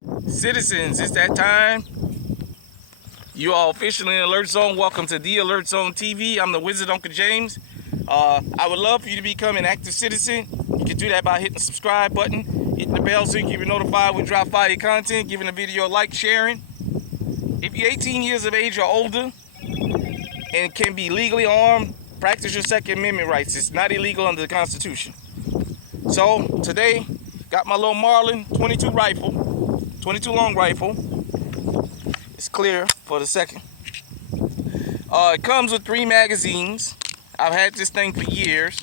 Citizens, it's that time. You are officially in Alert Zone. Welcome to the Alert Zone TV. I'm the Wizard Uncle James. I would love for you to become an active citizen. You can do that by hitting the subscribe button, hitting the bell so you can be notified when we drop fire content, giving the video a like, sharing. If you're 18 years of age or older and can be legally armed, practice your Second Amendment rights. It's not illegal under the Constitution. So today, got my little Marlin 22 rifle, 22 long rifle. It's clear for the second. It comes with 3 magazines. I've had this thing for years.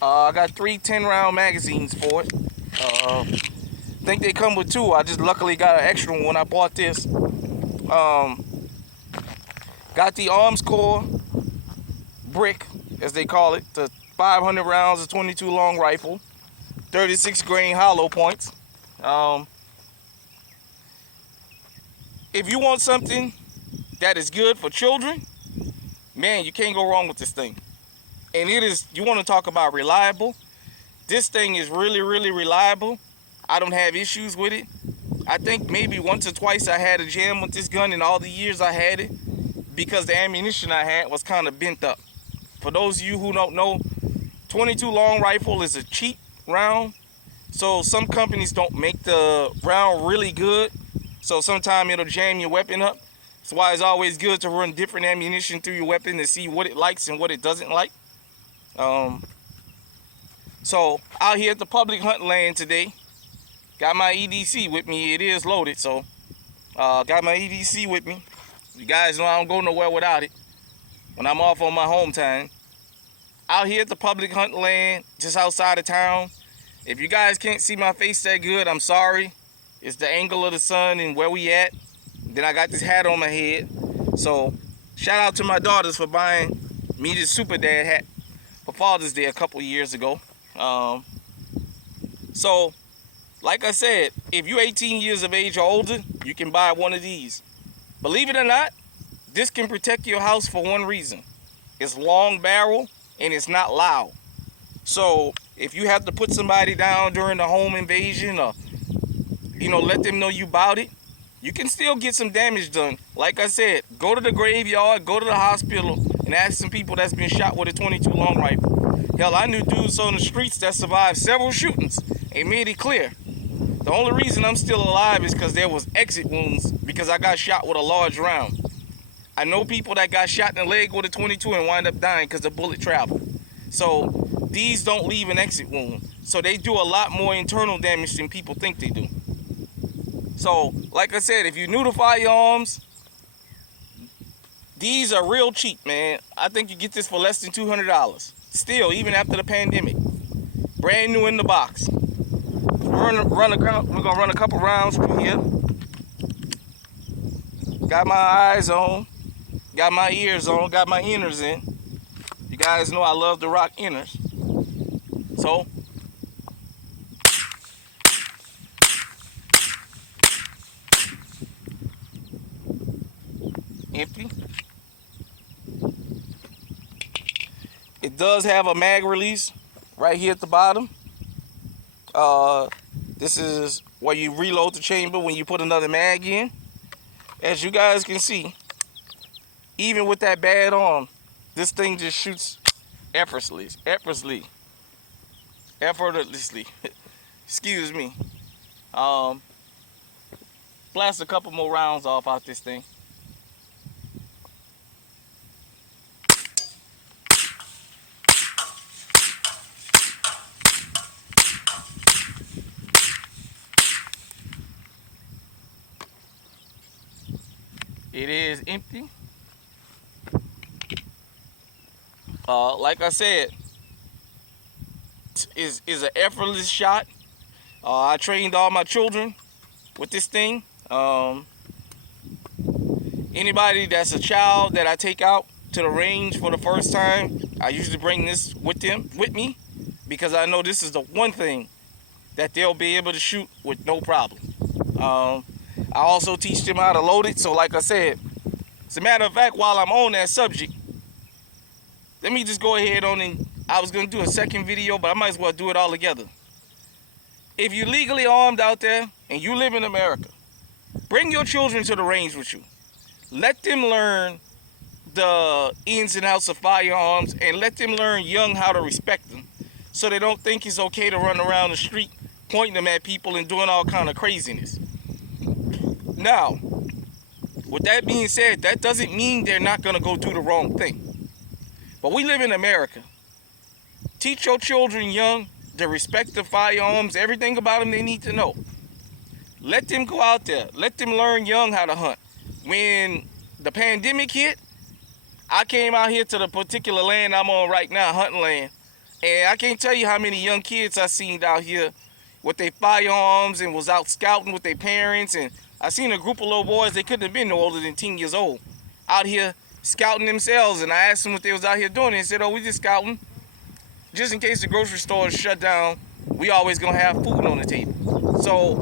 I got 3 10-round magazines for it. I think they come with 2. I just luckily got an extra one when I bought this. Got the Arms Corps brick, as they call it, the 500 rounds of 22 long rifle, 36 grain hollow points. If you want something that is good for children, man, you can't go wrong with this thing. And it is, you want to talk about reliable, this thing is really, really reliable. I don't have issues with it. I think maybe once or twice I had a jam with this gun in all the years I had it, because the ammunition I had was kind of bent up. For those of you who don't know, 22 long rifle is a cheap round. So some companies don't make the round really good. So sometimes it'll jam your weapon up. That's why it's always good to run different ammunition through your weapon to see what it likes and what it doesn't like. So out here at the public hunt land today, got my EDC with me. It is loaded, so got my EDC with me. You guys know I don't go nowhere without it when I'm off on my home time. Out here at the public hunt land, just outside of town. If you guys can't see my face that good, I'm sorry. It's the angle of the sun and where we at. Then I got this hat on my head. So shout out to my daughters for buying me this Super Dad hat for Father's Day a couple years ago. So like I said, if you're 18 years of age or older, you can buy one of these. Believe it or not, this can protect your house for one reason. It's long barrel and it's not loud. So if you have to put somebody down during the home invasion or, let them know you about it, you can still get some damage done. Like I said, go to the graveyard, go to the hospital, and ask some people that's been shot with a 22 long rifle. Hell, I knew dudes on the streets that survived several shootings and made it clear. The only reason I'm still alive is because there was exit wounds because I got shot with a large round. I know people that got shot in the leg with a 22 and wind up dying because the bullet traveled. So these don't leave an exit wound. So they do a lot more internal damage than people think they do. So, like I said, if you're new to firearms, these are real cheap, man. I think you get this for less than $200. Still, even after the pandemic. Brand new in the box. We're gonna run a couple rounds through here. Got my eyes on, got my ears on, got my inners in. You guys know I love to rock inners. So, empty. It does have a mag release right here at the bottom. This is where you reload the chamber when you put another mag in. As you guys can see, even with that bad arm, this thing just shoots effortlessly. Excuse me. Blast a couple more rounds off out this thing. It is empty. Like I said, is an effortless shot. I trained all my children with this thing. Anybody that's a child that I take out to the range for the first time, I usually bring this with me, because I know this is the one thing that they'll be able to shoot with no problem. I also teach them how to load it. So like I said, as a matter of fact, while I'm on that subject, let me just go ahead on and I was going to do a second video, but I might as well do it all together. if you're legally armed out there and you live in America, bring your children to the range with you. Let them learn the ins and outs of firearms, and let them learn young how to respect them, so they don't think it's okay to run around the street pointing them at people and doing all kind of craziness. Now, with that being said, that doesn't mean they're not going to go do the wrong thing. But we live in America. Teach your children young to respect the firearms, everything about them they need to know. Let them go out there. Let them learn young how to hunt. When the pandemic hit, I came out here to the particular land I'm on right now, hunting land, and I can't tell you how many young kids I seen out here with their firearms and was out scouting with their parents. And I seen a group of little boys, they couldn't have been no older than 10 years old, out here scouting themselves. And I asked them what they was out here doing, and they said, oh, we just scouting. Just in case the grocery store is shut down, we always gonna have food on the table. So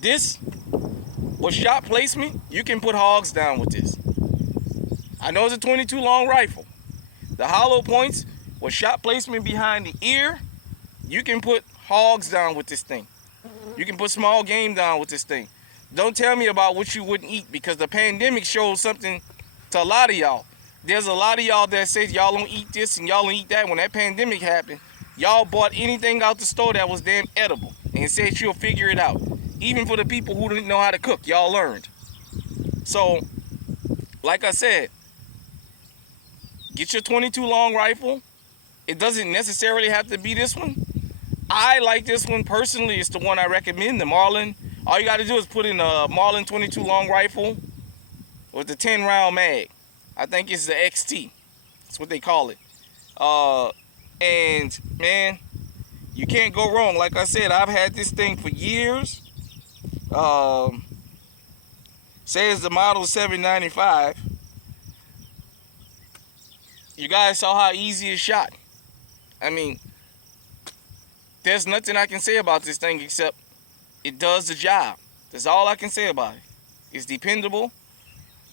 this was shot placement. You can put hogs down with this. I know it's a 22 long rifle. The hollow points was shot placement behind the ear. You can put hogs down with this thing. You can put small game down with this thing. Don't tell me about what you wouldn't eat, because the pandemic shows something to a lot of y'all. There's a lot of y'all that says y'all don't eat this and y'all don't eat that. When that pandemic happened, y'all bought anything out the store that was damn edible and said you'll figure it out. Even for the people who didn't know how to cook, y'all learned. So, like I said, get your 22 long rifle. It doesn't necessarily have to be this one. I like this one personally. It's the one I recommend, the Marlin. All you got to do is put in a Marlin 22 long rifle with the 10 round mag. I think it's the XT. That's what they call it. And man, you can't go wrong. Like I said, I've had this thing for years. Says the model 795. You guys saw how easy it shot. I mean, there's nothing I can say about this thing except it does the job. That's all I can say about it. It's dependable.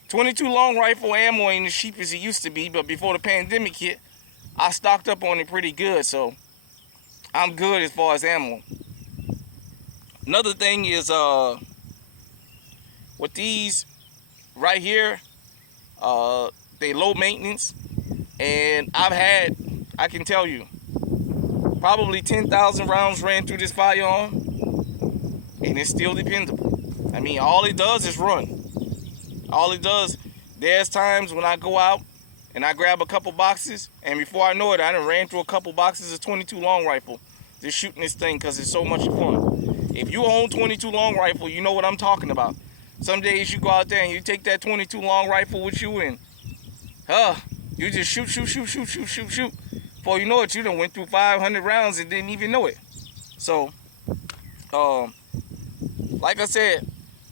22 long rifle ammo ain't as cheap as it used to be, but before the pandemic hit, I stocked up on it pretty good, so I'm good as far as ammo. Another thing is with these right here, they low maintenance, and I can tell you, probably 10,000 rounds ran through this firearm, and it's still dependable. I mean, all it does is run. All it does, there's times when I go out and I grab a couple boxes, and before I know it, I done ran through a couple boxes of 22 long rifle just shooting this thing because it's so much fun. If you own 22 long rifle, you know what I'm talking about. Some days you go out there and you take that 22 long rifle with you, and you just shoot. Before you know it, you done went through 500 rounds and didn't even know it. So, like I said,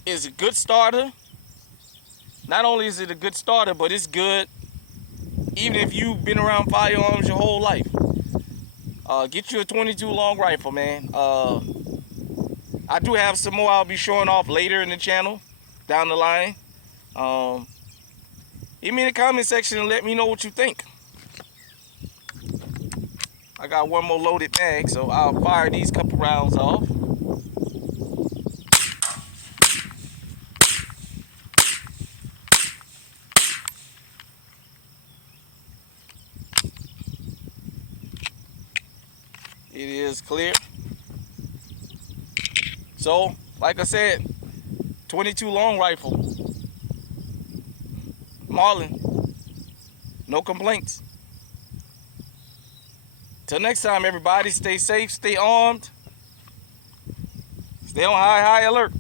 it's a good starter. Not only is it a good starter, but it's good even if you've been around firearms your whole life. Get you a 22 long rifle, man. I do have some more I'll be showing off later in the channel down the line. Hit me in the comment section and let me know what you think. I got one more loaded mag, so I'll fire these couple rounds off. It is clear. So, like I said, 22 long rifle, Marlin, no complaints. Till next time, everybody, stay safe, stay armed, stay on high alert.